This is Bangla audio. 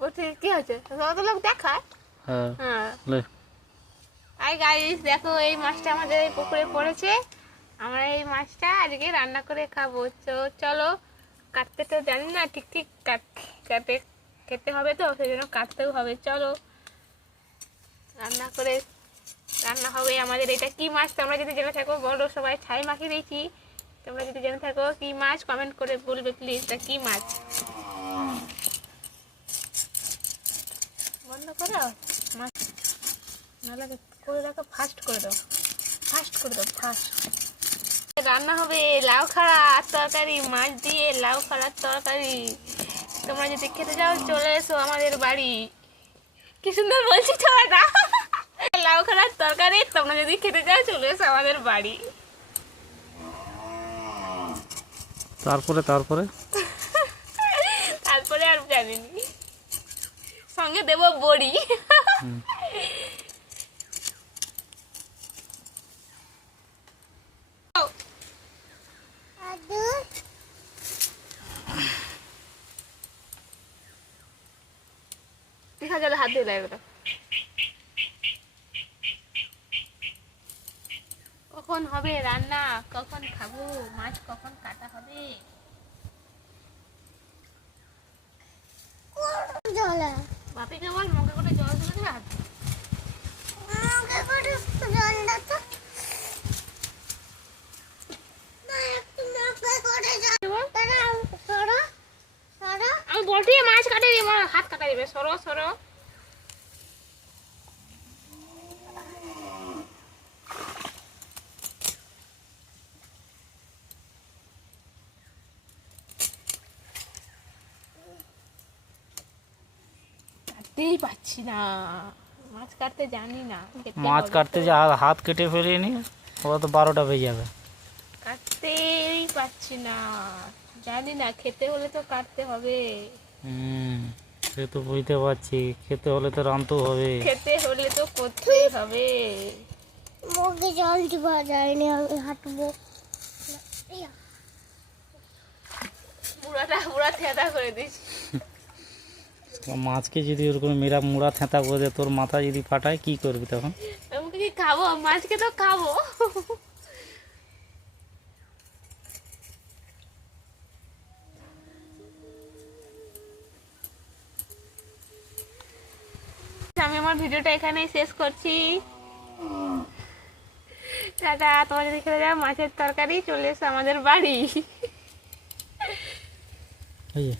বলছি কি হয়েছে? লোক দেখায়। হ্যাঁ। হ্যাঁ। লে। আই গাইস দেখো এই মাছটা আমাদের এই পুকুরে পড়েছে। আমরা এই মাছটা আজকে রান্না করে খাব। তো চলো কাটতে তো জানি না ঠিক ঠিক খেতে হবে তো সেই জন্য কাটতেও হবে। চলো রান্না করে রান্না হবে আমাদের। এটা কি মাছ? তোমরা যদি জেনে থাকো বলো সবাই ছাই মাখিয়ে দিয়েছি তোমরা যদি জেনে থাকো কি মাছ কমেন্ট করে বলবে প্লিজ এটা কি মাছ? বন্ধ করো? মাছ নাহলে করে রাখো ফাস্ট করে দাও। ফাস্ট করে দাও ফাস্ট রান্না হবে লাউ খাড়া তরকারি, মাছ দিয়ে লাউ খাড়ার তরকারি। তোমরা যদি খেতে যাও, চলে এসো আমাদের বাড়ি। কি সুন্দর বলছি ছোয়াটা লাউ খাড়ার তরকারি, তোমরা যদি খেতে যাও, চলে এসো আমাদের বাড়ি। তারপরে তারপরে আর জানিনি সঙ্গে দেবো বড়ি? হাত লাগবে কখন হবে রান্না? কখন খাব? মাছ কখন কাটা হবে জলে বাপিকে বল মুখে করে জল তুলে হাত আমাকে করে জল সরো আমি বলছি মাছ কাটে দিই আমার হাত কাটা দিবে। সরো সরো। কাটতেই পাচ্ছি না। মাছ কাটতে জানি না মাছ কাটতে। যে হাত- কেটে ফেলিয়ে নি ওরা তো বারোটা বেজে যাবে। কাটতেই পাচ্ছি না জানি না খেতে হলে তো কাটতে হবে। হুম সে তো বুঝতে পারছি খেতে হলে তো রাঁধতেও হবে। খেতে হলে তো করতেই হবে। মুখে জল দিবা যায়নি আমি হাঁটবো। পুরাটা পুরা থেতা করে দিচ্ছি। মাছকে যদি ওরকম মেরা মুড়া থেঁতা করে দেয় তোর মাথা যদি ফাটায় কি করবি তখন? আমাকে কি খাব? মাছকে তো খাব। আমি আমার ভিডিওটা এখানেই শেষ করছি। টাটা তোমার যদি খেতে যাও মাছের তরকারি চলে এসো আমাদের বাড়ি। এই যে।